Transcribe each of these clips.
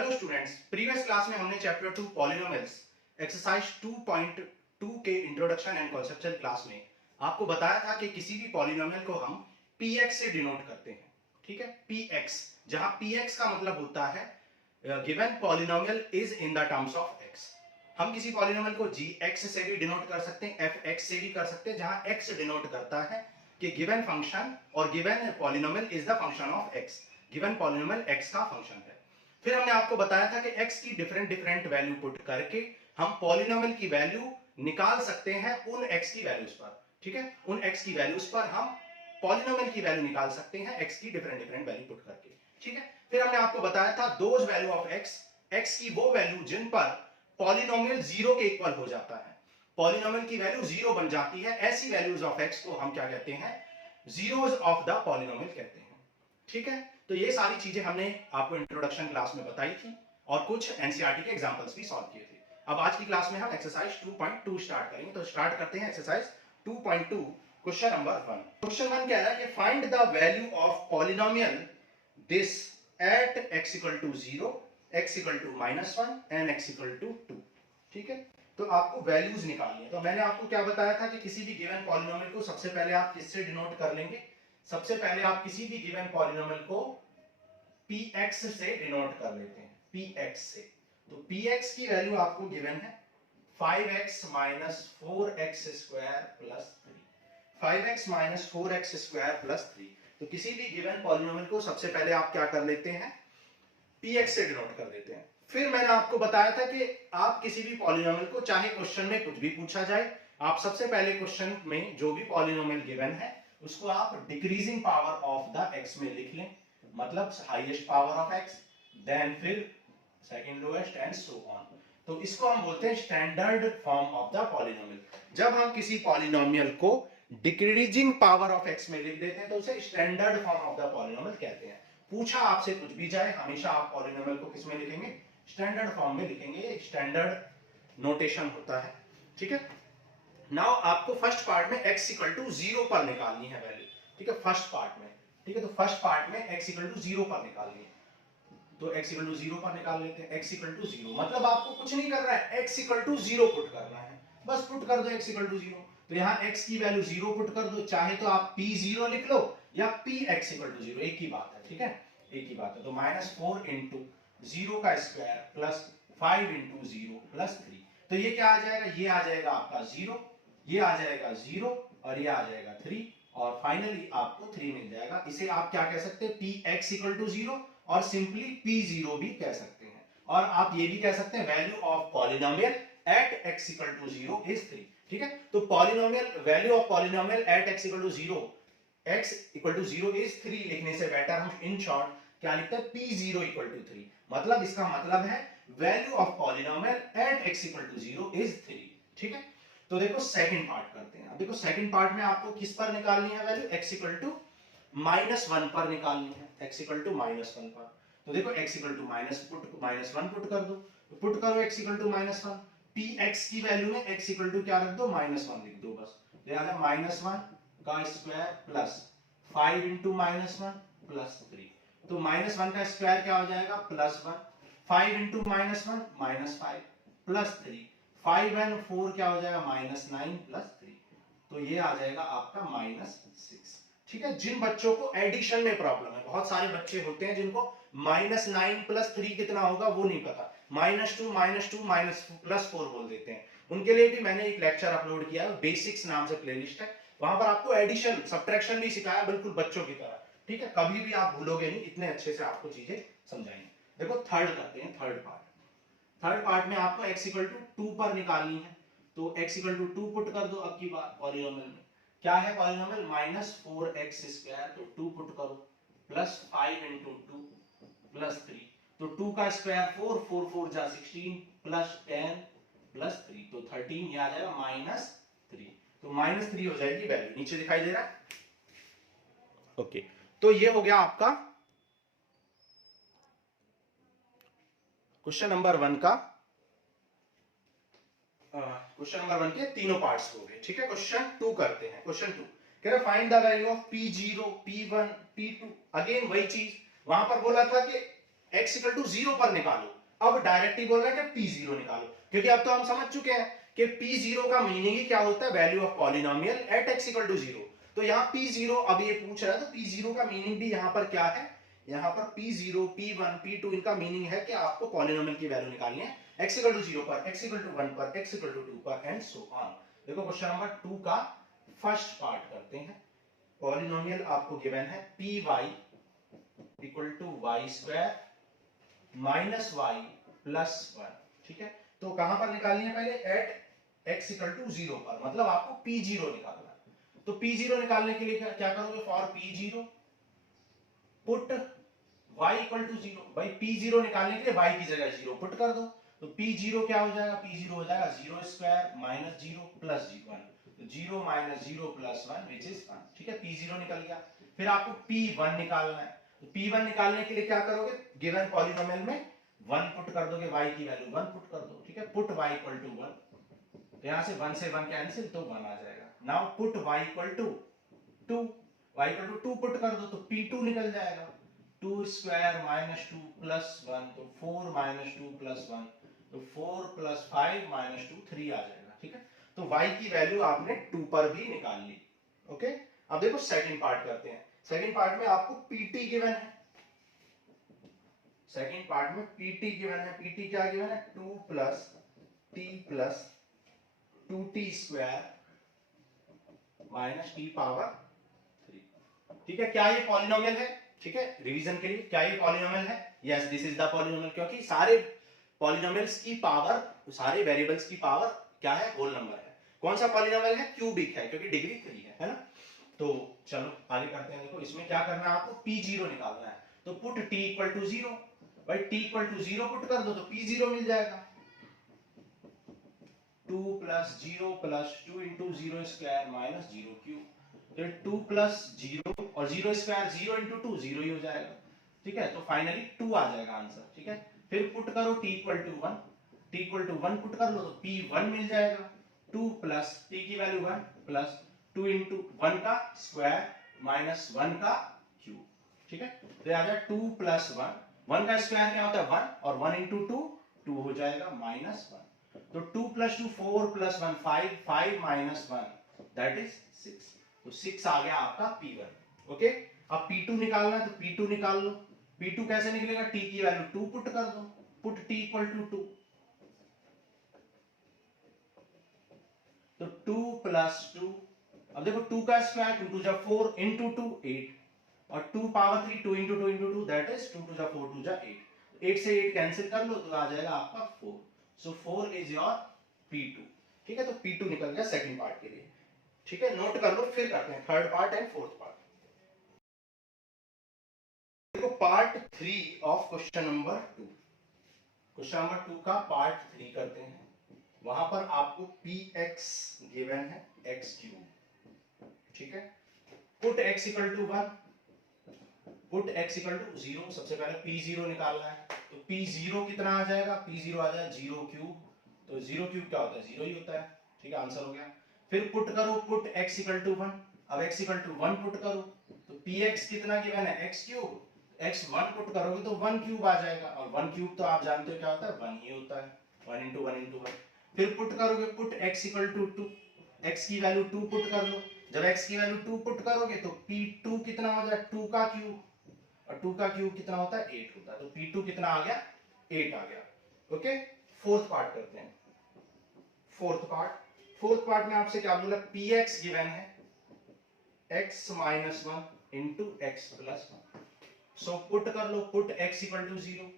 Hello students, previous class में हमने chapter 2 polynomials exercise 2.2 के इंट्रोडक्शन एंड कॉन्सेप्चुअल क्लास में आपको बताया था कि किसी भी पॉलिनोमियल को हम px से डिनोट करते हैं। ठीक है, px, जहां px का मतलब होता है given polynomial is in the terms of x। हम किसी पॉलिनोमियल को gx से भी डिनोट कर सकते हैं, fx से भी कर सकते हैं, जहां x डिनोट करता है कि गिवन फंक्शन और given polynomial is the function of x। Given polynomial x का फंक्शन है। फिर हमने आपको बताया था कि x की डिफरेंट वैल्यू पुट करके हम पॉलिनोमियल की वैल्यू निकाल सकते हैं उन x की वैल्यूज पर। ठीक है, उन x की वैल्यूज पर हम पॉलिनोमियल की वैल्यू निकाल सकते हैं x की डिफरेंट वैल्यू पुट करके। ठीक है, फिर हमने आपको बताया था दोज वैल्यू ऑफ x की वो वैल्यू जिन पर पॉलिनोमियल जीरो के इक्वल हो जाता है, पॉलिनोमियल की वैल्यू जीरो बन जाती है, ऐसी वैल्यूज ऑफ x को हम क्या कहते हैं, जीरोज ऑफ द पॉलिनोमियल कहते हैं। ठीक है, तो ये सारी चीजें हमने आपको इंट्रोडक्शन क्लास में बताई थी और कुछ एनसीईआरटी के एग्जांपल्स भी सॉल्व किए थे। अब आज की क्लास में हम एक्सरसाइज 2.2 स्टार्ट करेंगे। तो स्टार्ट करते हैं एक्सरसाइज 2.2। Question number 1। क्वेश्चन 1 कह रहा है कि find the value of polynomial this at x equal to 0, x equal to -1 and x equal to 2। ठीक है, तो आपको वैल्यूज निकालनी है। तो मैंने आपको क्या बताया था कि किसी भी गिवन पॉलिनोमियल को सबसे पहले आप किससे डिनोट कर लेंगे, सबसे पहले आप किसी भी गिवन पॉलिनोमियल को px से डिनोट कर लेते हैं, px से। तो px की वैल्यू आपको गिवन है 5x minus 4x square plus 3, 5x minus 4x square plus 3। तो किसी भी गिवन पॉलिनोमियल को सबसे पहले आप क्या कर लेते हैं, px से डिनोट कर देते हैं। फिर मैंने आपको बताया था कि आप किसी भी पॉलिनोमियल को, चाहे क्वेश्चन में कुछ भी पूछा जाए, आप सबसे पहले क्वेश्चन में जो भी पॉलिनोमियल गिवन है उसको आप decreasing power of the x में लिख लें, मतलब highest power of x, then फिर second lowest and so on. तो इसको हम बोलते हैं standard form of the polynomial. जब हम किसी पॉलिनोमियल को डिक्रीजिंग पावर ऑफ x में लिख देते हैं तो उसे standard form of the polynomial कहते हैं। पूछा आपसे कुछ भी जाए, हमेशा आप पॉलिनोमियल को किस में लिखेंगे, स्टैंडर्ड फॉर्म में लिखेंगे। स्टैंडर्ड नोटेशन होता है। ठीक है, नाउ आपको फर्स्ट पार्ट में x इक्वल टू 0 पर निकालनी है वैल्यू। ठीक है, फर्स्ट पार्ट में। ठीक है, तो फर्स्ट पार्ट में x इक्वल टू 0 पर निकालनी है, तो x इक्वल टू 0 पर निकाल लेते हैं। x इक्वल टू 0 मतलब आपको कुछ नहीं करना है, x इक्वल टू 0 पुट करना है, बस पुट कर दो x इक्वल टू 0। तो यहाँ x की वैल्यू 0 पुट कर दो, चाहे तो आप p0 लिख लो या px इक्वल टू 0, एक ही बात है। ठीक है, एक ही बात है। तो -4 इंटू 0 का स्क्वायर प्लस 5 इंटू 0 प्लस 3। तो ये क्या आ जाएगा, ये आ जाएगा आपका 0, ये आ जाएगा 0 और ये आ जाएगा 3 और फाइनली आपको 3 मिल जाएगा। इसे आप क्या कह सकते हैं, px इक्वल टू 0 और सिंपली p0 भी कह सकते हैं। और आप ये भी कह सकते हैं value of polynomial at x equal to 0 is 3। ठीक है, तो polynomial value of polynomial at x equal to 0, x equal to 0 is 3 लिखने से बेटर हम इन शॉर्ट क्या लिखते हैं, p0 इक्वल टू 3। मतलब इसका मतलब है value of polynomial at x equal to 0 is 3। ठीक है, तो देखो सेकंड पार्ट करते हैं। अब देखो सेकंड पार्ट में आपको किस पर निकालनी है वैल्यू, x इक्वल टू -1 पर निकालनी है, x इक्वल टू -1 पर। तो देखो x इक्वल टू -1 पुट कर दो, तो पुट करो x इक्वल टू -1, px की वैल्यू में x इक्वल टू क्या रख दो, -1 लिख दो बस। तो आ जाए -1 का स्क्वायर प्लस 5 इंटू -1 प्लस 3। तो -1 का स्क्वायर क्या हो जाएगा, +1, 5 इंटू -1 -5 प्लस 3, 5 एंड 4 क्या हो जाएगा, -9 प्लस 3। तो ये आ जाएगा आपका -6। ठीक है, जिन बच्चों को एडिशन में प्रॉब्लम है, बहुत सारे बच्चे होते हैं जिनको -9 प्लस 3 कितना होगा वो नहीं पता, -2 +4 बोल देते हैं। उनके लिए भी मैंने एक लेक्चर अपलोड किया है, बेसिक्स नाम से प्लेलिस्ट है, वहां पर आपको एडिशन सब्ट्रैक्शन भी सिखाया बिल्कुल बच्चों की तरह। ठीक है, कभी भी आप भूलोगे नहीं, इतने अच्छे से आपको चीजें समझाएंगे। देखो थर्ड करते हैं, थर्ड पार्ट। थर्ड पार्ट में आपको x इक्वल टू 2 पर निकालनी है, तो x इक्वल टू 2 पुट कर दो। अब की बात पॉलिनोमियल में क्या है, पॉलिनोमियल -4x स्क्वायर, तो 2 पुट करो प्लस 5 इंटू 2 प्लस 3। तो 2 का स्क्वायर 4, 4 4 जा 16 प्लस 10 प्लस 3, तो 13 ये आ जाएगा -3। तो -3 हो जाएगी वैल्यू, नीचे दिखाई दे रहा है। ओके, तो ये हो गया आपका क्वेश्चन नंबर 1 का, क्वेश्चन नंबर 1 के तीनों पार्ट्स हो गए। ठीक है, क्वेश्चन 2 करते हैं। क्वेश्चन 2 कह रहा find the value of p0, p1, p2। Again वही चीज, वहां पर बोला था कि x इक्वल टू 0 पर निकालो। अब डायरेक्ट ही बोल रहा है कि p0 निकालो, क्योंकि अब तो हम समझ चुके हैं कि p0 का मीनिंग ही क्या होता है, value of polynomial at x equal to 0। तो यहाँ p0 अब ये पूछ रहा है, तो p0 का मीनिंग भी यहाँ पर क्या है, यहाँ पर p0 p1 p2 इनका मीनिंग है कि आपको पॉलिनोमियल की वैल्यू निकालनी है x इक्वल टू 0 पर, x इक्वल टू 1 पर, x इक्वल टू 2 पर एंड सो ऑन। देखो क्वेश्चन नंबर 2 का फर्स्ट पार्ट करते हैं। पॉलिनोमियल आपको गिवन है py equal to Y square minus Y plus 1, ठीक है। तो कहां पर निकालनी है, पहले एट x इक्वल टू 0 पर, मतलब आपको p0 निकालना है। तो p0 निकालने के लिए क्या करोगे, for p0 put y equal to 0। भाई p0 निकालने के लिए y की जगह 0 पुट कर दो, तो p0 क्या हो जाएगा, p0 हो जाएगा 0 स्क्वायर माइनस 0 प्लस 1, तो 0 माइनस 0 प्लस 1 विच इज 1, ठीक है। p0 निकल गया। फिर आपको p1 निकालना है, तो p1 निकालने के लिए क्या करोगे, गिवन पॉलिनोमियल में 1 पुट कर दोगे, y की वैल्यू 1 पुट कर दो, ठीक है। पुट y इक्वल टू 1, तो यहां से 1 से 1 कैंसिल, तो 1 आ जाएगा। Now put y equal to 2, y equal to 2 put कर दो, तो p2 निकल जाएगा, 2 स्क्वायर माइनस 2 प्लस 1, तो 4 माइनस 2 प्लस 1, तो 4 प्लस 5 माइनस 2 3 आ जाएगा, ठीक है। तो y की वैल्यू आपने 2 पर भी निकाल ली, ओके। अब देखो सेकंड पार्ट करते हैं। सेकंड पार्ट में आपको pt गिवन है, सेकंड पार्ट में pt गिवन है। pt क्या गिवन है, 2 plus t plus 2t square minus t power 3, ठीक है। क्या ये पॉलिनोमियल है, ठीक है। रिवीजन के लिए, क्या ये पॉलिनोमियल है, yes this is the polynomial, क्योंकि सारे पॉलिनोमियल्स की पावर, सारे वेरिएबल्स की पावर क्या है, होल नंबर है। कौन सा पॉलिनोमियल है, क्यूबिक है, क्योंकि डिग्री 3 है ना। तो चलो आगे करते हैं। देखो इसमें क्या करना है, आपको p0 निकालना है, तो पुट t इक्वल टू 0, भाई t इक्वल टू 0 पुट कर दो, तो p0 मिल जाएगा, 2 plus 0 plus 2 into 0 square minus 0 cube, तो 2 प्लस 0 और 0 स्क्वायर 0 इंटू 2 0 ही हो जाएगा, ठीक है। तो फाइनली 2 आ जाएगा आंसर, ठीक है। फिर पुट करो t equal to 1, t equal to 1 put कर लो, तो p1 मिल जाएगा, 2 प्लस t की वैल्यू 1 प्लस 2 इंटू 1 का स्क्वायर माइनस 1 का क्यूब, ठीक है। तो आ जाएगा 2 प्लस 1, 1 का स्क्वायर क्या होता है 1, और 1 इंटू 2 2 हो जाएगा माइनस 1, तो 2 plus 2 4 plus 1 5, 5 minus 1 that is 6, तो 6 आ गया आपका p1, ओके। अब p2 निकालना है, तो p2 निकाल लो। p2 कैसे निकलेगा, t की वैल्यू 2 पुट कर दो, पुट t इक्वल टू 2, तो 2 प्लस 2, अब देखो 2 का स्क्वायर 2 टू जा 4 इंटू 2 8, और 2 power 3 2 into 2 into 2 that is 2 to जा 4 टू जा 8, 8 से 8 कैंसिल कर लो, तो आ जाएगा आपका 4, सो 4 इज योर p2, ठीक है। तो p2 निकल गया सेकंड पार्ट के लिए, ठीक है। नोट कर लो, फिर करते हैं third part and fourth part. देखो part 3 of question number 2, question number 2 का पार्ट 3 करते हैं। वहां पर आपको px गिवन है x क्यूब, ठीक है। Put x equal to 1, put x equal to 0, सबसे पहले p0 निकालना है, तो p0 कितना आ जाएगा, p0 आ जाएगा 0 क्यूब, तो 0 क्यूब क्या होता है 0 ही होता है, ठीक है, आंसर हो गया। फिर पुट करो, पुट x इक्वल टू 1, अब x इक्वल टू 1 पुट करो, तो px कितना गिवन है x क्यूब, x 1 पुट करोगे तो 1 क्यूब आ जाएगा, और 1 क्यूब तो आप जानते हो क्या होता है 1 ही होता है, 1 इंटू 1 इंटू 1। फिर पुट करोगे, put x equal to 2, x की वैल्यू 2 पुट कर लो, जब x की वैल्यू 2 पुट करोगे तो p2 कितना हो जाएगा 2 का क्यूब, और 2 का क्यूब कितना होता है 8 होता है, तो p2 कितना आ गया 8 आ गया, ओके। फोर्थ पार्ट करते हैं। फोर्थ पार्ट में आपसे क्या बोला, px गिवन है x minus 1 into x plus 1, so put कर लो, put x equal to 0,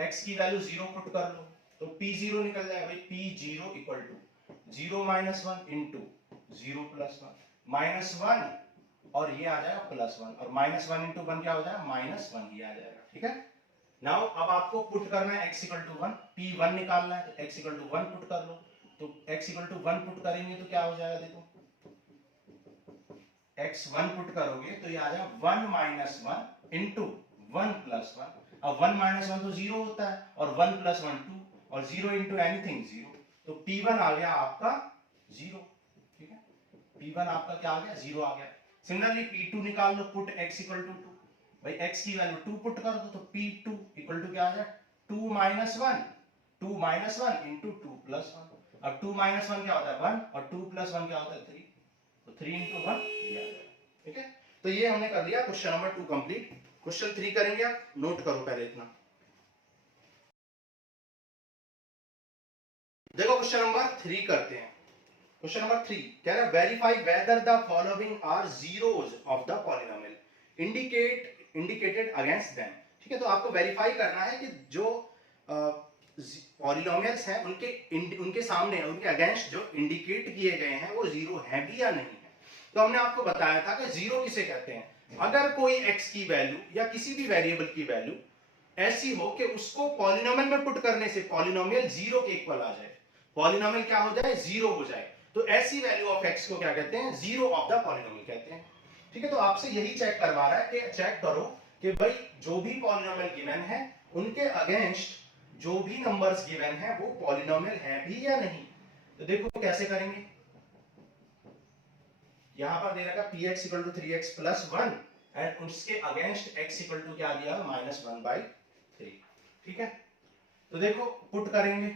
x की वैल्यू 0 पुट कर लो, तो p0 निकल जाएगा, भाई p0 equal to 0 minus 1 into 0 plus 1 minus 1, और ये आ जाएगा प्लस 1, और माइनस 1 इंटू 1 क्या हो जाएगा माइनस 1 ही आ जाएगा, ठीक है। नाउ अब आपको पुट करना है x इक्वल टू 1, p1 निकालना है, तो x इक्वल टू 1 पुट कर लो, तो x इक्वल टू 1 पुट करेंगे तो क्या हो जाएगा, देखो x 1 पुट करोगे तो ये आ जाएगा 1 माइनस 1 इंटू 1 प्लस 1, अब 1 माइनस 1 तो 0 होता है, और 1 प्लस 1 2, और 0 इंटू एनीथिंग 0, तो p1 आ गया आपका 0, ठीक है। p1 आपका क्या आ गया 0 आ गया। सिमिलरली p2 निकाल लो, पुट x इक्वल टू 2, भाई x की वैल्यू 2 पुट कर दो, तो p2 इक्वल टू क्या आ जाए 2 माइनस 1, 2 माइनस 1 इंटू 2 प्लस 1। अब 2 माइनस 1 क्या होता है 1, और 2 प्लस 1 क्या होता है 3, तो 3 इंटू 1 ये आ जाएगा। ठीक है, तो ये हमने कर लिया क्वेश्चन नंबर 2 कंप्लीट। क्वेश्चन 3 करेंगे, आप नोट करो पहले इतना। देखो क्वेश्चन नंबर 3 करते हैं। क्वेश्चन नंबर 3 कह रहा है verify whether the following are zeros of the polynomial indicated against them. ठीक है, तो आपको वेरीफाई करना है कि जो पॉलिनोमियल्स हैं उनके सामने उनके अगेंस्ट जो इंडिकेट किए गए हैं वो जीरो हैं भी या नहीं है। तो हमने आपको बताया था कि जीरो किसे कहते हैं, अगर कोई x की वैल्यू या किसी भी वेरिएबल की वैल्यू ऐसी हो कि उसको पॉलिनोमियल में पुट करने से पॉलिनोमियल जीरो के इक्वल आ जाए, पॉलिनोमियल क्या हो जाए जीरो हो जाए, तो ऐसी वैल्यू ऑफ x को क्या कहते हैं जीरो ऑफ द पॉलिनोमियल कहते हैं। ठीक है, तो आपसे यही चेक करवा रहा है कि चेक करो कि भाई जो भी पॉलिनोमियल गिवन है उनके अगेंस्ट जो भी नंबर्स गिवन है वो पॉलिनोमियल है भी या नहीं। तो देखो कैसे करेंगे, यहां पर दे रखा px equal to 3x plus 1 and उसके अगेंस्ट x इक्वल टू क्या दिया माइनस 1/3। ठीक है, तो देखो पुट करेंगे,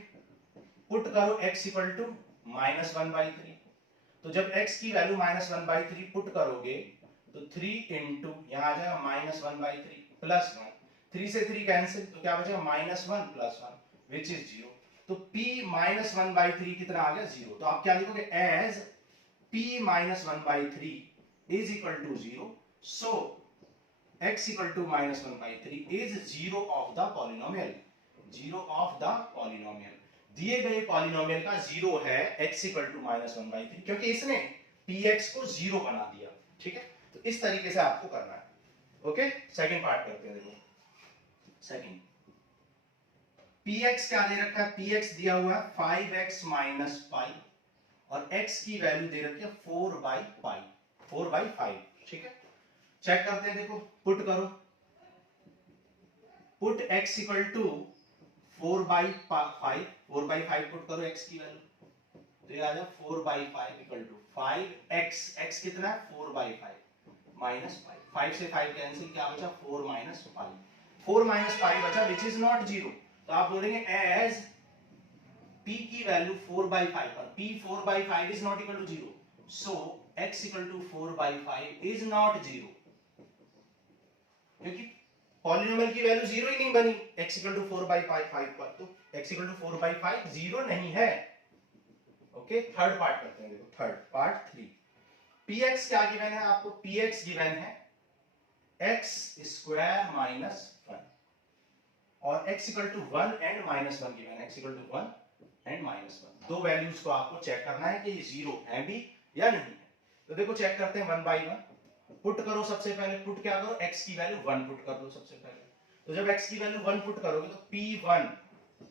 पुट करो x इक्वल टू माइनस 1/3। तो जब x की वैल्यू माइनस 1/3 पुट करोगे तो 3 इंटू यहां आ जाएगा माइनस 1/3 प्लस 1, 3 से 3 कैंसिल, तो क्या बचेगा माइनस 1 प्लस 1 विच इज 0। तो p माइनस 1/3 कितना आ गया 0। तो आप क्या लिखोगे as p minus 1/3 is equal to 0. So x equal to minus 1/3 is 0 of the polynomial. 0 of the polynomial. दिए गए पॉलिनोमियल का 0 है x equal to minus 1/3 क्योंकि इसने px को 0 बना दिया। ठीक है, तो इस तरीके से आपको करना है। ओके, सेकंड पार्ट करते हैं। देखो सेकंड px क्या दे रखा है, px दिया हुआ है 5x minus pi और x की वैल्यू दे रखी है 4/5। ठीक है, चेक करते हैं। देखो पुट करो, put x equal to 4/5, 4/5 put करो x की वैल्यू, तो ये आ जाए 4/5 इक्वल टू 5x, x कितना है 4/5 माइनस 5, 5 से 5 कैंसिल, क्या बचा 4 माइनस 5, 4 माइनस 5 बचा विच इज नॉट 0। तो आप बोलेंगे एज p की वैल्यू 4/5 पर p 4/5 is not equal to 0, so x equal to 4/5 is not 0, क्योंकि पॉलिनोमियल की वैल्यू 0 ही नहीं बनी x equal to 4/5 पर, तो x equal to 4/5 0 नहीं है। ओके, थर्ड पार्ट करते हैं। देखो थर्ड पार्ट 3, px क्या गिवन है आपको, px गिवन है x स्क्वायर माइनस 1 और x equal to 1 and minus 1 given है, x equal to 1 and minus 1। दो वैल्यूज को आपको चेक करना है कि ये जीरो है भी या नहीं है। तो देखो चेक करते हैं 1 बाय 1। पुट करो, सबसे पहले पुट क्या करो, x की वैल्यू 1 पुट कर दो सबसे पहले। तो जब x की वैल्यू 1 पुट करोगे तो p1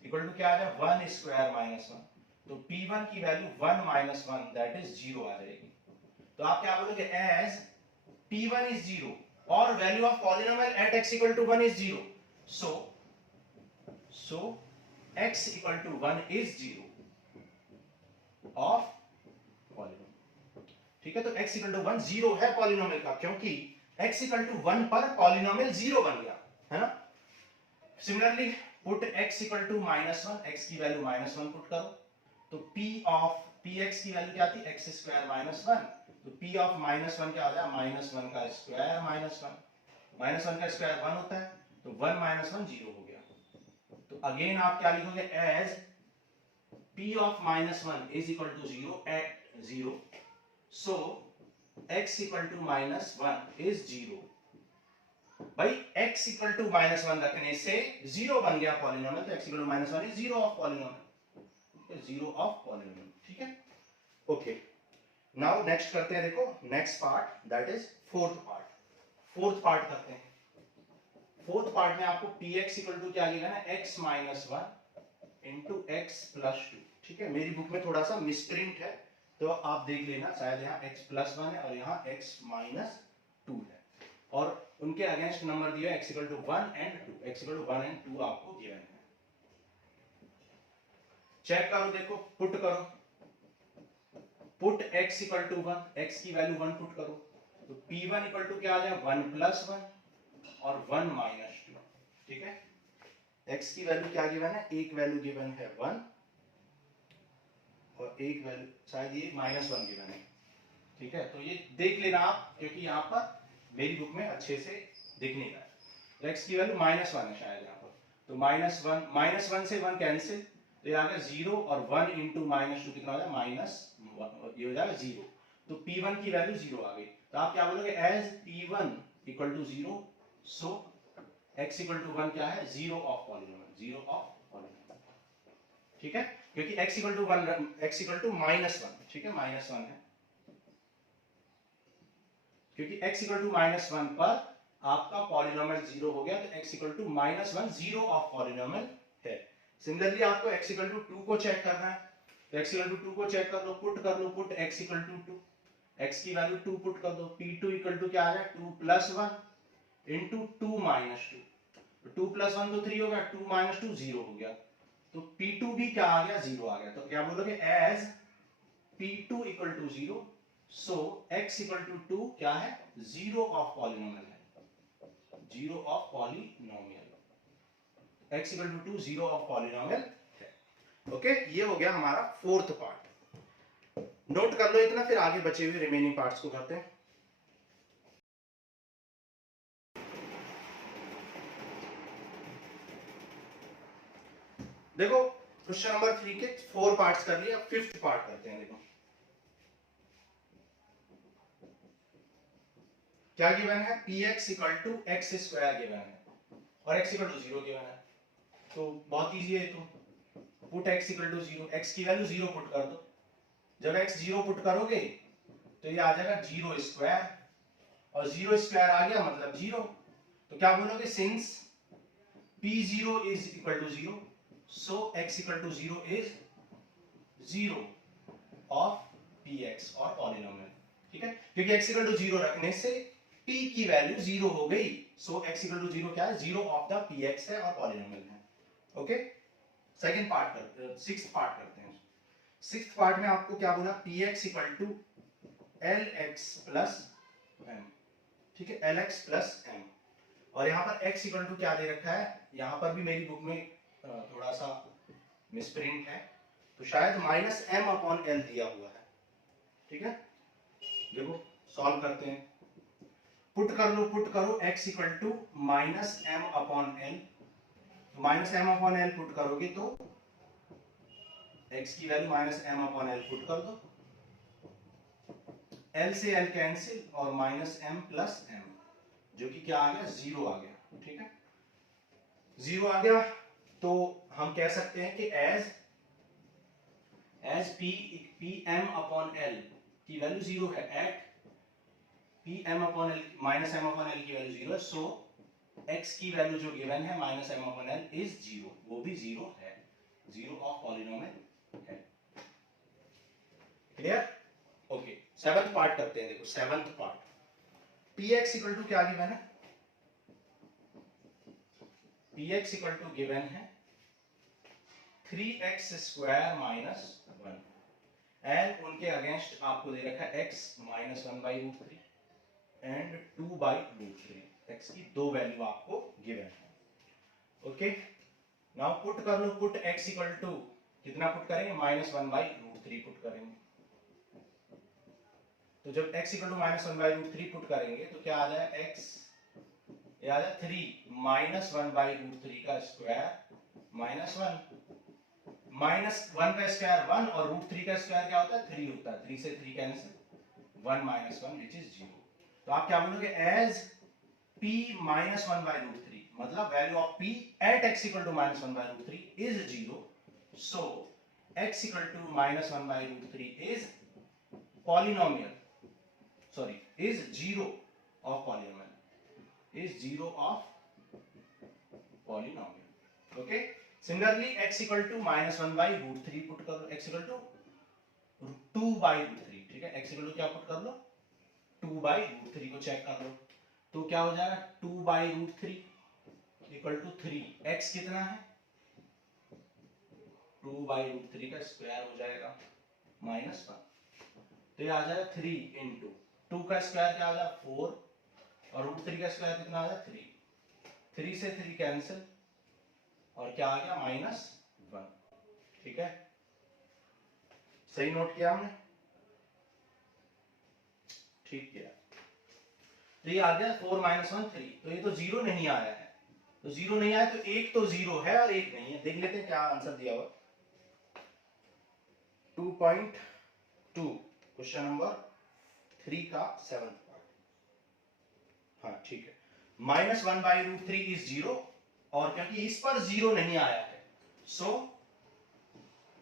इक्वल टू क्या आ जाए 1 स्क्वायर माइनस 1, तो p1 की वैल्यू 1 माइनस 1 दैट इज 0 आ जाएगी। तो आप क्या बोलोगे एज p1 इज 0 और value of polynomial at x equal to 1 is 0, so x equal to 1 is 0 of polynomial। ठीक है, तो x equal to 1 0 है पॉलिनोमियल का, क्योंकि x equal to 1 पर पॉलिनोमियल 0 बन गया है ना। Similarly put x equal to -1, x की वैल्यू -1 पुट करो, तो p of px की वैल्यू क्या थी x स्क्वायर -1, तो p of -1 क्या हो जाएगा -1 का स्क्वायर -1, -1 का स्क्वायर 1 होता है, तो 1 -1 0 हो गया। तो अगेन आप क्या लिखोगे as p of -1 is equal to 0 at 0, so x equal to -1 is 0। भाई x equal to -1 रखने से 0 बन गया पॉलिनोमियल, तो x equal to -1 is 0 of polynomial, 0 of polynomial. ठीक है, ओके, नाउ नेक्स्ट करते हैं। देखो next part that is fourth part करते हैं। फोर्थ पार्ट में आपको px इक्वल टू क्या लिखा है x minus 1 into x plus 2। ठीक है, मेरी बुक में थोड़ा सा मिसप्रिंट है तो आप देख लेना, शायद यहाँ x प्लस 1 है और यहाँ x माइनस 2 है और उनके अगेंस्ट नंबर दिया x equal to 1 and 2, x equal to 1 and 2 आपको गिवन है। चेक करो, देखो पुट करो, put x equal to 1, x की वैल्यू 1 पुट करो, तो p1 इक्वल टू क्या आ जाए 1 प्लस 1 और 1 माइनस 2। ठीक है, x की वैल्यू क्या गिवन है, एक वैल्यू गिवन है 1 और एक वैल्यू शायद ये -1 गिवन है। ठीक है, तो ये देख लेना आप, क्योंकि यहाँ पर मेरी बुक में अच्छे से दिख नहीं रहा है। तो x की वैल्यू -1 है शायद यहाँ पर, तो -1 से 1 कैंसिल, तो ये आ गया 0 और 1 इंटू -2 कितना हो जाएगा, -1, ये हो जाएगा 0। तो P1 की वैल्यू 0 आ गई। तो आप क्या बोलोगे, as P1 equal to 0 so x equal to 1 क्या है, 0 ऑफ पॉलीनोमियल, 0 ऑफ पॉलीनोमियल। ठीक है, क्योंकि x equal to 1, x equal to -1, ठीक है, -1 है, क्योंकि x इक्वल टू -1 पर आपका पॉलीनोमियल 0 हो गया, तो x equal to -1 0 of polynomial है। सिमिलरली आपको x इक्वल टू 2 को चेक करना है, तो x इक्वल टू 2 को चेक कर लो, पुट कर लो, put x equal to 2, x की वैल्यू 2 पुट कर दो, P2 इक्वल टू क्या आ जाए, 2 प्लस 1 इंटू 2 माइनस 2, तो 2 प्लस 1 तो 3 हो गया, 2 माइनस 2 0 हो गया, तो P2 भी क्या आ गया, 0 आ गया। तो क्या बोलोगे, as P2 equal to 0 so x equal to 2 क्या है, 0 ऑफ पॉलीनोमियल है, 0 of polynomial, x equal to 2 0 of polynomial है। ओके, ये हो गया हमारा फोर्थ पार्ट। नोट कर लो इतना, फिर आगे बचे हुए रिमेनिंग पार्ट्स को करते हैं। देखो क्वेश्चन नंबर 3 के 4 पार्ट्स कर लिए, अब फिफ्थ पार्ट करते हैं। देखो क्या गिवन है, px equal to X square given है और x इक्वल टू 0 गिवन है, तो बहुत इजी है। तो put x equal to 0, x की वैल्यू 0 पुट कर दो। जब x 0 पुट करोगे तो ये आ जाएगा 0 स्क्वायर, और 0 स्क्वायर आ गया मतलब 0। तो क्या बोलोगे, since p0 is equal to 0 so x equal to 0 is 0 of px और पॉलीनोमियल। ठीक है, क्योंकि x इक्वल टू 0 रखने से p की वैल्यू 0 हो गई, सो x इक्वल टू 0 क्या है, 0 ऑफ द px है और पॉलीनोमियल है। ओके, सेकंड पार्ट करते हैं, सिक्स्थ पार्ट करते हैं। सिक्स्थ पार्ट में आपको क्या बोला, px equal to lx plus m। ठीक है, lx प्लस m, और यहाँ पर x इक्वल टू क्या दे रखा है, यहाँ पर भी मेरी बुक में थोड़ा सा मिसप्रिंट है, तो शायद -m/l दिया हुआ है। ठीक है, देखो सॉल्व करते हैं, पुट कर लो, पुट करो x equal to -m/l, -m/l put करोगे तो x की वैल्यू -m/l पुट कर दो, l से l कैंसिल और -m प्लस m, जो कि क्या आ गया, 0 आ गया। ठीक है, 0 आ गया, तो हम कह सकते हैं कि एज pm/l की वैल्यू 0 है, एट pm/l -m/l की वैल्यू 0 है, सो x की वैल्यू जो गिवन है -m/l इज 0, वो भी 0 है, 0 ऑफ पॉलीनोमियल है। क्लियर? ओके, सेवंथ पार्ट करते हैं। देखो seventh part, px equal to क्या गिवन है, px इक्वल टू गिवन है 3x स्क्वायर माइनस 1, एंड उनके अगेंस्ट आपको दे रखा है x -1/√3 एंड 2/√3, x की दो वैल्यू आपको गिवन है। ओके, नाउ पुट कर लो, पुट x इक्वल टू कितना पुट करेंगे, -1/√3 पुट करेंगे। तो जब x इक्वल टू -1/√3 पुट करेंगे तो क्या आ जाए, x ये आ जाए 3 -1/√3 का स्क्वायर -1, -1 का स्क्वायर 1 और √3 का स्क्वायर क्या होता है, 3 होता है, 3 से 3 कैंसिल, 1 - 1 विच इज 0। तो आप क्या बोलोगे, एज p -1/√3, मतलब value of p at x equal to -1/√3 is 0, so x equal to -1/√3 is polynomial, sorry is 0 of polynomial, is 0 of polynomial. Okay, similarly x equal to -1/√3 put कर लो, x equal to 2/√3। ठीक है, x equal to क्या put कर लो, 2/√3 को check कर लो, तो क्या हो जाएगा, 2/√3 इक्वल टू 3, x कितना है, 2/√3 का स्क्वायर हो जाएगा -1, तो ये आ जाएगा 3 इंटू 2 का स्क्वायर क्या हो जाएगा 4 और √3 का स्क्वायर कितना आ जाएगा 3, 3 से 3 कैंसिल और क्या आ गया -1। ठीक है, सही नोट किया हमने, ठीक किया। तो ये आ गया 4 - 1 3। तो ये तो 0 नहीं आया है, तो 0 नहीं आया तो एक तो 0 है और एक नहीं है। देख लेते हैं क्या आंसर दिया हुआ। 2.2 क्वेश्चन नंबर 3 का 7th पार्ट। हाँ ठीक है, -1/√3 इज 0, और क्योंकि इस पर 0 नहीं आया है सो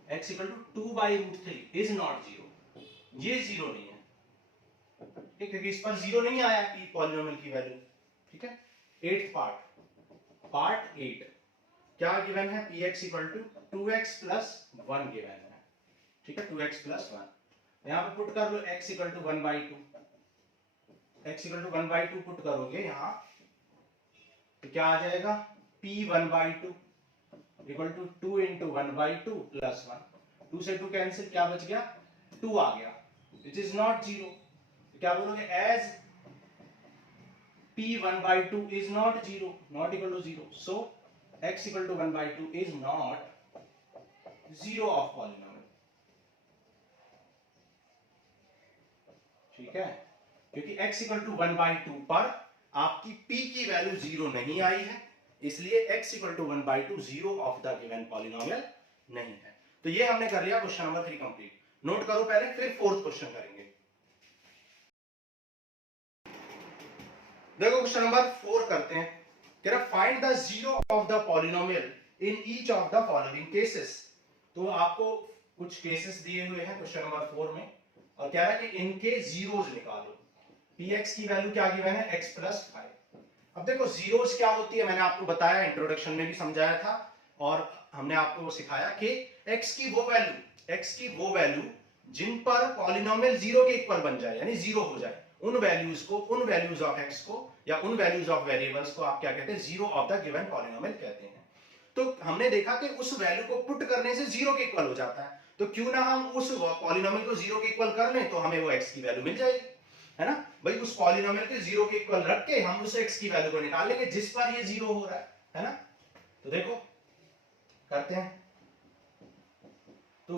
x = 2/√3 इज नॉट 0। ये 0 नहीं है, ठीक है, क्योंकि इस पर 0 नहीं आया है पॉलिनोमियल की वैल्यू। ठीक है, 8th पार्ट 8 क्या गिवन है, px = 2x + 1 गिवन है। ठीक है, 2x + 1। यहां पे पुट कर लो x = 1/2। x = 1/2 पुट करोगे यहां तो क्या आ जाएगा, p 1/2 = 2 × 1/2 + 1। 2 से 2 कैंसिल, क्या बच गया, 2 आ गया, विच इज नॉट 0। क्या बोलोगे, as p 1/2 is not 0, not equal to 0, so x = 1/2 is not 0 of polynomial। ठीक है, क्योंकि x = 1/2 पर आपकी p की वैल्यू 0 नहीं आई है, इसलिए x = 1/2 0 of the given polynomial नहीं है। तो ये हमने कर लिया क्वेश्चन नंबर 3 कंप्लीट। नोट करो पहले, फिर 4th क्वेश्चन करेंगे। देखो क्वेश्चन नंबर 4 करते हैं। कह रहा find the zero of the polynomial in each of the following cases. तो आपको कुछ केसेस दिए हुए हैं क्वेश्चन नंबर 4 में, और कह रहा है कि इनके जीरोस निकालो। px की वैल्यू क्या गिवन है, x + 5। अब देखो जीरोस क्या होती है, मैंने आपको बताया, इंट्रोडक्शन में भी समझाया था, और हमने आपको सिखाया कि x की वो वैल्यू जिन पर पॉलिनोमियल 0 के इक्वल बन जाए, यानी 0 हो जाए, उन वैल्यूज ऑफ x को या उन वैल्यूज ऑफ वेरिएबल्स को आप क्या कहते हैं, zero of the given polynomial कहते हैं। तो हमने देखा कि उस वैल्यू को पुट करने से 0 के इक्वल हो जाता है, तो क्यों ना हम उस पॉलिनोमियल को 0 के इक्वल कर लें, तो हमें वो x की वैल्यू मिल जाएगी, है ना भाई। उस पॉलिनोमियल को 0 के इक्वल रख के हम उस x की वैल्यू को निकाल लेंगे जिस पर ये 0 हो रहा है ना। तो देखो करते हैं। तो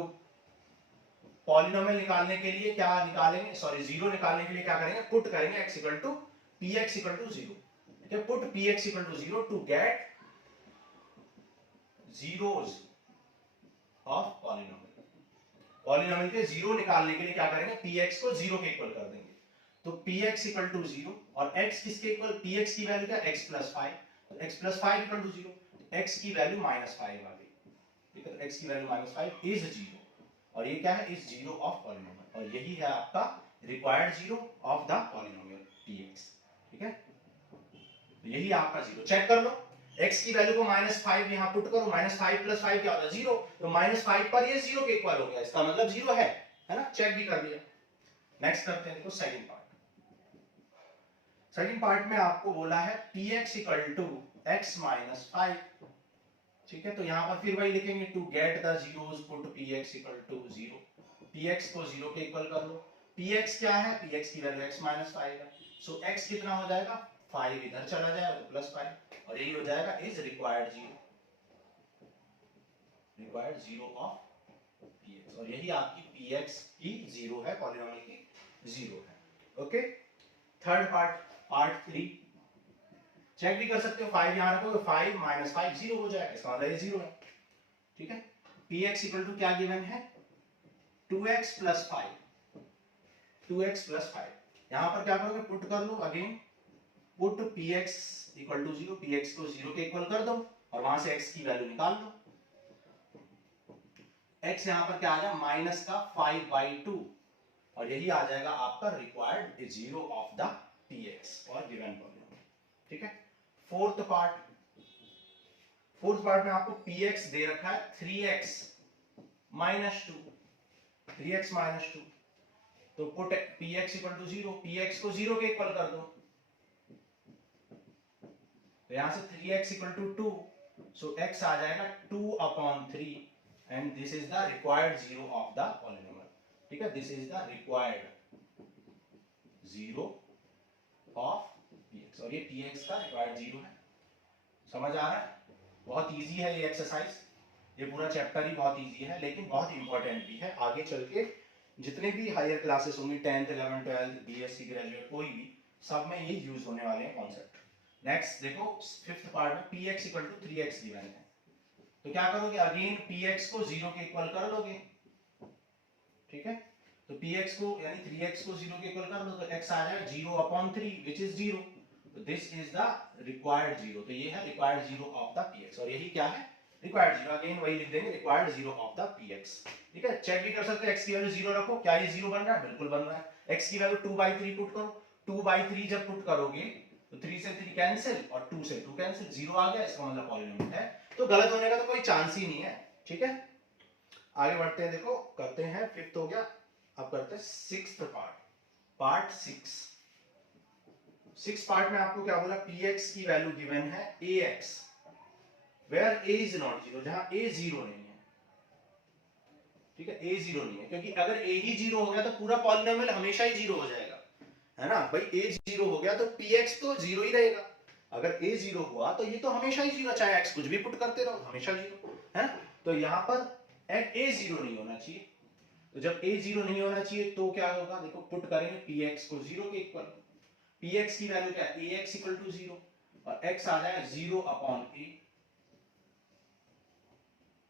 पॉलिनोमियल निकालने के लिए क्या निकालेंगे, सॉरी 0 निकालने के लिए क्या करेंगे, पुट करेंगे x = px = 0। ठीक है, put px = 0 to get zeros of polynomial. Polynomial के 0 निकालने के लिए क्या करेंगे, px को 0 के इक्वल कर देंगे। तो px = 0 और x किसके इक्वल, px की वैल्यू क्या, x + 5, तो x + 5 = 0, x की वैल्यू -5 आ गई। ठीक है, तो x की वैल्यू -5 इज 0, और ये क्या है, इज 0 ऑफ पॉलिनोमियल, और यही है आपका required 0 of the polynomial px। ठीक है, तो यही आपका 0। चेक कर लो, x की वैल्यू को -5 यहां पुट करो, -5 + 5 क्या होता है, 0, तो -5 पर ये 0 के इक्वल हो गया, इसका मतलब 0 है ना, चेक भी कर लिया। नेक्स्ट करते हैं, देखो सेकंड पार्ट। सेकंड पार्ट में आपको बोला है px = x - 5। ठीक है, तो यहां पर फिर वही लिखेंगे, to get the zeros put px = 0। px को 0 के इक्वल कर लो। px क्या है, px की वैल्यू x - 5 है, सो x कितना हो जाएगा, 5 इधर चला जाएगा तो +5, और यही हो जाएगा इज रिक्वायर्ड 0 ऑफ px, और यही आपकी px की 0 है, पॉलिनोमियल की 0 है। ओके, थर्ड पार्ट 3 चेक भी कर सकते हो, 5 यहां रखोगे, 5 - 5 0 हो जाएगा, इसका मतलब ये 0 है। ठीक है, px = क्या गिवन है, 2x + 5, 2x + 5। यहां पर क्या करोगे, पुट कर लो, अगेन पुट px = 0, px को 0 के इक्वल कर दो, और वहां से x की वैल्यू निकाल दो। x यहां पर क्या आ जाएगा, -5/2, और यही आ जाएगा आपका रिक्वायर्ड 0 ऑफ द px और गिवन पॉलिनोमियल। ठीक है, फोर्थ पार्ट में आपको px दे रखा है 3x - 2, 3x - 2, तो पुट px = 0, px को 0 के इक्वल कर दो, तो यहां से 3x = 2, सो x आ जाएगा 2/3, and this is the required 0 of the polynomial. ठीक है, this is the required 0 of px, और ये px का रिक्वायर्ड 0 है। समझ आ रहा है? बहुत इजी है ये एक्सरसाइज, ये पूरा चैप्टर ही बहुत इजी है, लेकिन बहुत इंपॉर्टेंट भी है। आगे चल के जितने भी हायर क्लासेस होंगी, 10th 11th 12th BSc graduate कोई भी, सब में ये यूज होने वाले हैं कॉन्सेप्ट। नेक्स्ट देखो, फिफ्थ पार्ट में px equal to 3x given है, तो क्या करोगे, अगेन px को 0 के इक्वल कर दोगे, ठीक है? तो px को यानी 3x को 0 के इक्वल कर दो, तो x आ जाएगा 0/3 विच इज 0, तो दिस इज द रिक्वायर्ड 0, तो ये है रिक्वायर्ड 0 ऑफ द px, और यही क्या है, रिक्वायर्ड 0, अगेन वही लिख देंगे, रिक्वायर्ड 0 ऑफ द px, ठीक है? चेक भी कर सकते हो, x की वैल्यू 0 रखो, क्या ये 0 बन रहा है? बिल्कुल बन रहा है। x की वैल्यू 2/3 पुट करो, 2/3 जब पुट करोगे तो 3 से 3 कैंसिल और 2 से 2 कैंसिल, 0 आ गया, इसका मतलब पॉलीनोमियल है, तो गलत होने का तो कोई चांस ही नहीं है, ठीक है? आगे बढ़ते हैं, देखो करते हैं, फिफ्थ हो गया, अब करते हैं sixth part, part 6। Six part में आपको क्या बोला, px की वैल्यू गिवन है ax where a is not 0, जहां a 0 नहीं है, ठीक है? a 0 नहीं है, क्योंकि अगर a ही 0 हो गया तो पूरा पॉलिनोमियल हमेशा ही 0 हो जाएगा, है ना भाई? a 0 हो गया तो px तो 0 ही रहेगा, अगर a 0 हुआ तो ये तो हमेशा ही 0, चाहे x कुछ भी पुट करते रहो, हमेशा 0 है। तो यहाँ पर a 0 नहीं होना चाहिए, तो जब a 0 नहीं होना चाहिए तो क्या होगा, देखो पुट करेंगे px को 0 के इक्वल, px की वैल्यू क्या है, ax इक्वल टू 0, और x आ जाएगा 0/a,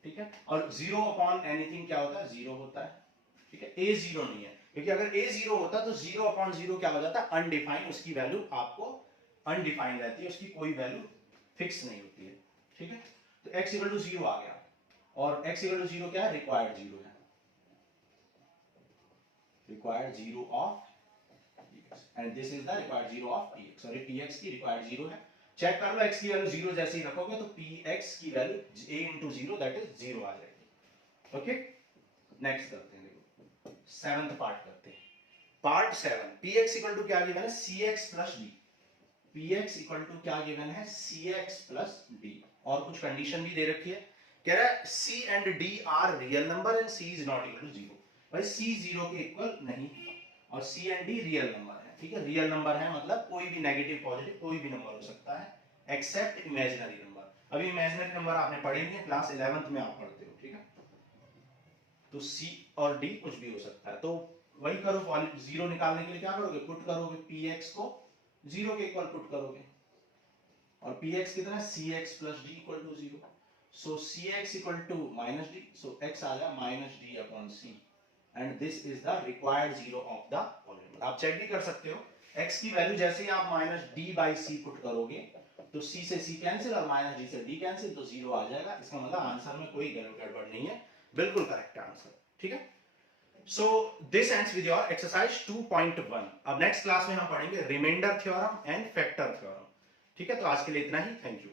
ठीक है? और 0 एनीथिंग क्या होता है, 0 होता है, ठीक है? a 0 नहीं है, क्योंकि अगर a 0 होता तो 0/0 क्या हो जाता, अनडिफाइंड, उसकी वैल्यू आपको अनडिफाइंड रहती है, उसकी कोई वैल्यू फिक्स नहीं होती है, ठीक है? तो x इक्वल टू 0 आ गया, और x इक्वल टू 0 क्या है, रिक्वायर्ड 0 है, required 0 of px, and this is the required 0 of px, sorry px की रिक्वायर्ड 0 है। चेक कर लो, x की वैल्यू 0 जैसे ही रखोगे तो px की value a into 0 that is 0 आ जाएगी, ओके? नेक्स्ट करते हैं, देखो सेवंथ पार्ट करते हैं, पार्ट 7, px इक्वल टू क्या गिवन है, cx plus d, px equal to क्या गिवन है, cx प्लस d, और कुछ कंडीशन भी दे रखी है, कह रहा है c and d are real number and c is not equal to 0, भाई c 0 के इक्वल नहीं और c and d real number है, ठीक है? रियल नंबर है मतलब कोई भी नेगेटिव पॉजिटिव कोई भी नंबर हो सकता है एक्सेप्ट इमेजिनरी नंबर, अभी इमेजिनरी नंबर आपने पढ़ेंगे क्लास 11th में, आप पढ़ते हो, ठीक है? तो c और d कुछ भी हो सकता है, तो वही करो, 0 निकालने के लिए क्या करोगे, पुट करोगे px को 0 के इक्वल पुट करोगे, और px कितना है, cx plus d equal to 0, so cx equal to minus d, so x आ गया minus d upon c, and this is the required 0 of the polynomial. आप चेक भी कर सकते हो, x की वैल्यू जैसे ही आप minus d by c put करोगे तो c से c कैंसिल और माइनस d से d कैंसिल, तो 0 आ जाएगा, इसका मतलब आंसर में कोई गड़बड़ नहीं है, बिल्कुल करेक्ट आंसर, ठीक है? So this ends with your exercise 2.1. अब नेक्स्ट क्लास में हम पढ़ेंगे remainder theorem and factor theorem, ठीक है? तो आज के लिए इतना ही, थैंक यू।